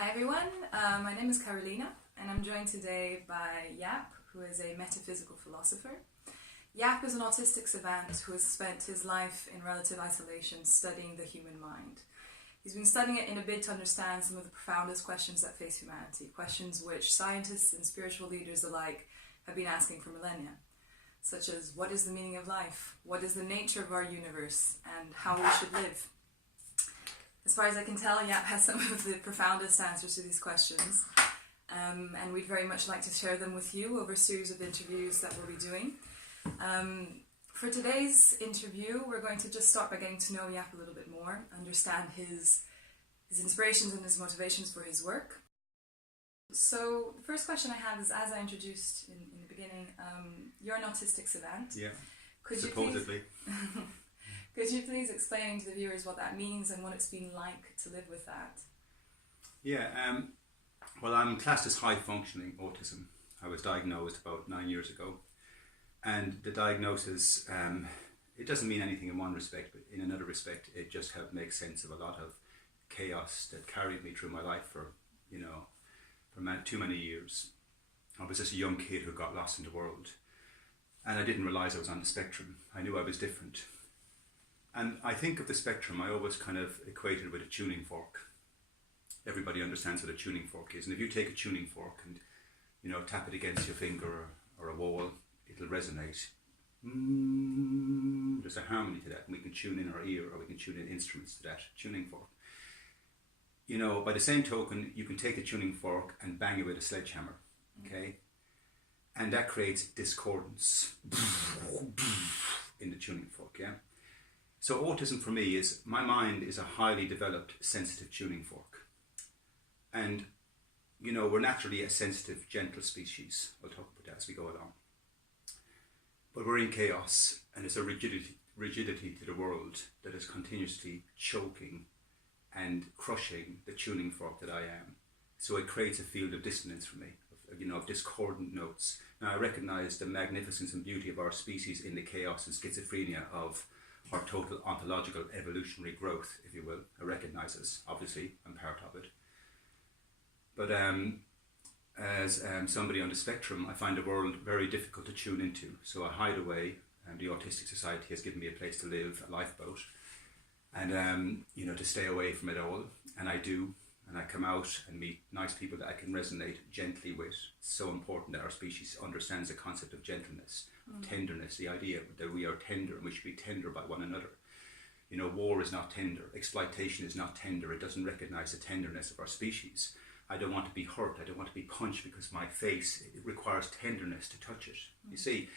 Hi everyone, my name is Carolina and I'm joined today by Jaap, who is a metaphysical philosopher. Jaap is an autistic savant who has spent his life in relative isolation studying the human mind. He's been studying it in a bid to understand some of the profoundest questions that face humanity, questions which scientists and spiritual leaders alike have been asking for millennia, such as what is the meaning of life, what is the nature of our universe, and how we should live. As far as I can tell, Jaap has some of the profoundest answers to these questions, and we'd very much like to share them with you over a series of interviews that we'll be doing. For today's interview, we're going to just start by getting to know Jaap a little bit more, understand his inspirations and his motivations for his work. So the first question I have is, as I introduced in the beginning, you're an autistic savant. Yeah, supposedly. Could you please explain to the viewers what that means and what it's been like to live with that? Yeah, well, I'm classed as high-functioning autism. I was diagnosed about 9 years ago. And the diagnosis, it doesn't mean anything in one respect, but in another respect, it just helped make sense of a lot of chaos that carried me through my life for too many years. I was just a young kid who got lost in the world. And I didn't realise I was on the spectrum. I knew I was different. And I think of the spectrum, I always kind of equate it with a tuning fork. Everybody understands what a tuning fork is. And if you take a tuning fork and, tap it against your finger or a wall, it'll resonate. There's a harmony to that. And we can tune in our ear, or we can tune in instruments to that tuning fork. By the same token, you can take a tuning fork and bang it with a sledgehammer, okay? And that creates discordance in the tuning fork, yeah? So autism for me is, my mind is a highly developed sensitive tuning fork. And, we're naturally a sensitive, gentle species. I'll talk about that as we go along. But we're in chaos, and it's a rigidity to the world that is continuously choking and crushing the tuning fork that I am. So it creates a field of dissonance for me, of discordant notes. Now I recognise the magnificence and beauty of our species in the chaos and schizophrenia of our total ontological evolutionary growth, if you will. I recognise this, obviously, I'm part of it. But as somebody on the spectrum, I find the world very difficult to tune into. So I hide away, and the Autistic Society has given me a place to live, a lifeboat, and to stay away from it all. And I do, and I come out and meet nice people that I can resonate gently with. It's so important that our species understands the concept of gentleness, of tenderness, the idea that we are tender and we should be tender by one another. War is not tender, exploitation is not tender, it doesn't recognise the tenderness of our species. I don't want to be hurt, I don't want to be punched because my face, it requires tenderness to touch it, you see.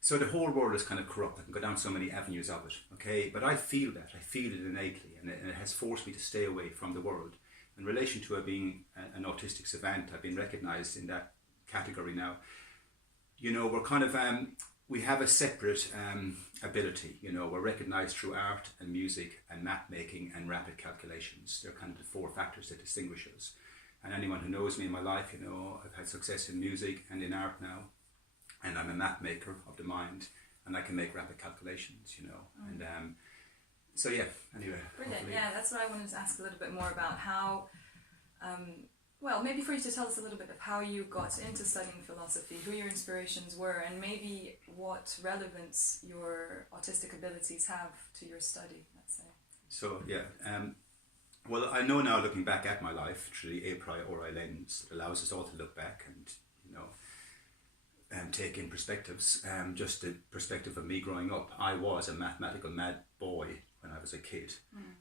So the whole world is kind of corrupt. I can go down so many avenues of it, okay? But I feel that, I feel it innately, and it has forced me to stay away from the world. In relation to being an autistic savant, I've been recognised in that category now. We're kind of, we have a separate ability, we're recognised through art and music and map making and rapid calculations. They're kind of the four factors that distinguish us. And anyone who knows me in my life, I've had success in music and in art now. And I'm a map maker of the mind, and I can make rapid calculations, And so yeah, anyway. Brilliant, yeah, that's what I wanted to ask a little bit more about how, maybe for you to tell us a little bit of how you got into studying philosophy, who your inspirations were, and maybe what relevance your autistic abilities have to your study, let's say. So yeah, well, I know now, looking back at my life through the a priori lens, that allows us all to look back and, take in perspectives. Just the perspective of me growing up, I was a mathematical mad boy when I was a kid.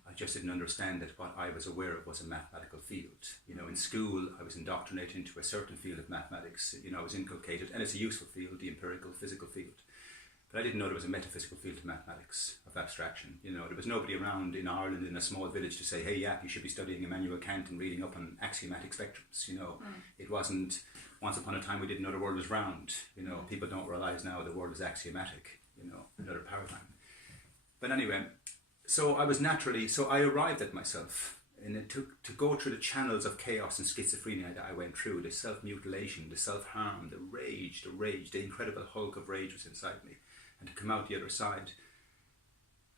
I just didn't understand that what I was aware of was a mathematical field. In school, I was indoctrinated into a certain field of mathematics. I was inculcated, and it's a useful field, the empirical, physical field. But I didn't know there was a metaphysical field of mathematics, of abstraction. There was nobody around in Ireland in a small village to say, hey, yeah, you should be studying Immanuel Kant and reading up on axiomatic spectrums. It wasn't, once upon a time we didn't know the world was round. People don't realise now the world is axiomatic, another paradigm. But anyway, so I arrived at myself, and it took to go through the channels of chaos and schizophrenia that I went through, the self-mutilation, the self-harm, the rage, the incredible hulk of rage was inside me. And to come out the other side,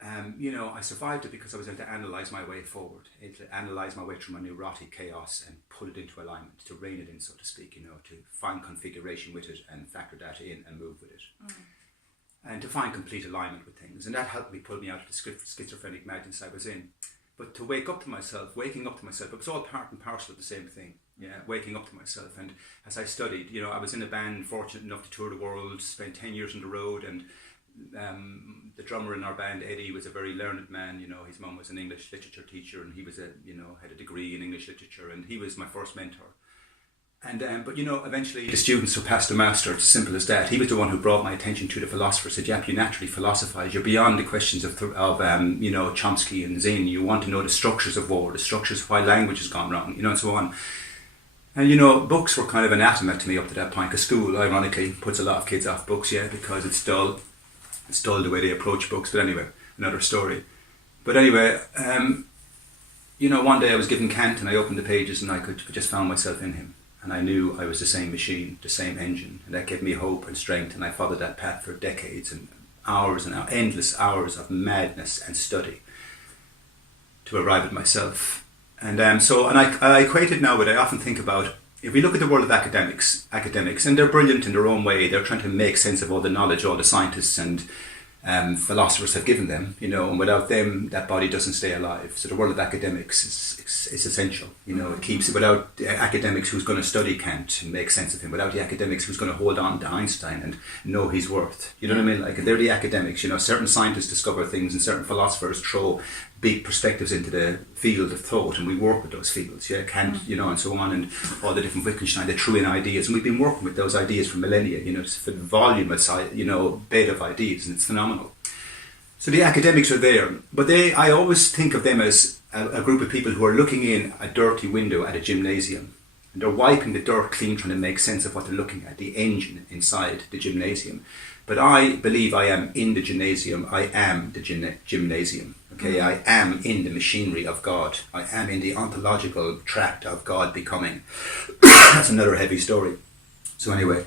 I survived it because I was able to analyse my way forward, able to analyse my way through my neurotic chaos and put it into alignment, to rein it in, so to speak, to find configuration with it and factor that in and move with it. And to find complete alignment with things. And that helped me pull me out of the schizophrenic madness I was in. But to waking up to myself, it was all part and parcel of the same thing. Yeah, waking up to myself. And as I studied, I was in a band, fortunate enough to tour the world, spent 10 years on the road, and the drummer in our band, Eddie, was a very learned man. His mum was an English literature teacher, and he was had a degree in English literature, and he was my first mentor. And but eventually the students surpassed the master. It's as simple as that. He was the one who brought my attention to the philosopher. Said, "Yep, you naturally philosophize. You're beyond the questions of Chomsky and Zinn. You want to know the structures of war, the structures of why language has gone wrong, and so on." And books were kind of anathema to me up to that point, because school, ironically, puts a lot of kids off books, because it's dull. It's dull the way they approach books. But anyway, another story. But anyway, one day I was given Kant, and I opened the pages, and I could just found myself in him. And I knew I was the same machine, the same engine, and that gave me hope and strength. And I followed that path for decades and endless hours of madness and study to arrive at myself. And I equate it now with, I often think about, if we look at the world of academics, and they're brilliant in their own way. They're trying to make sense of all the knowledge all the scientists and philosophers have given them, and without them, that body doesn't stay alive. So the world of academics is essential. It keeps it. Without academics who's going to study Kant and make sense of him, without the academics who's going to hold on to Einstein and know his worth. You know what I mean? Like, they're the academics. Certain scientists discover things, and certain philosophers throw big perspectives into the field of thought, and we work with those fields. Kant, and so on, and all the different Wittgenstein. They threw in ideas, and we've been working with those ideas for millennia. It's for the volume, bed of ideas, and it's phenomenal. So the academics are there, but I always think of them as a group of people who are looking in a dirty window at a gymnasium, and they're wiping the dirt clean, trying to make sense of what they're looking at, the engine inside the gymnasium. But I believe I am in the gymnasium. I am the gymnasium. Okay, I am in the machinery of God. I am in the ontological tract of God becoming. That's another heavy story. So anyway,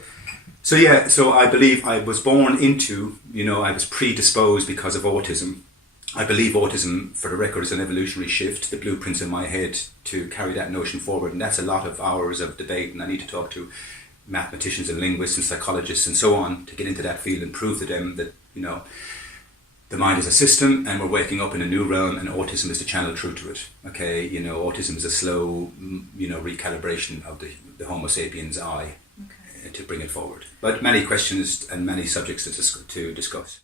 so I believe I was born into, I was predisposed because of autism. I believe autism, for the record, is an evolutionary shift. The blueprint's in my head to carry that notion forward, and that's a lot of hours of debate, and I need to talk to mathematicians and linguists and psychologists and so on to get into that field and prove to them that, the mind is a system, and we're waking up in a new realm, and autism is the channel through to it. Okay, autism is a slow, recalibration of the Homo sapiens I to bring it forward. But many questions and many subjects to discuss.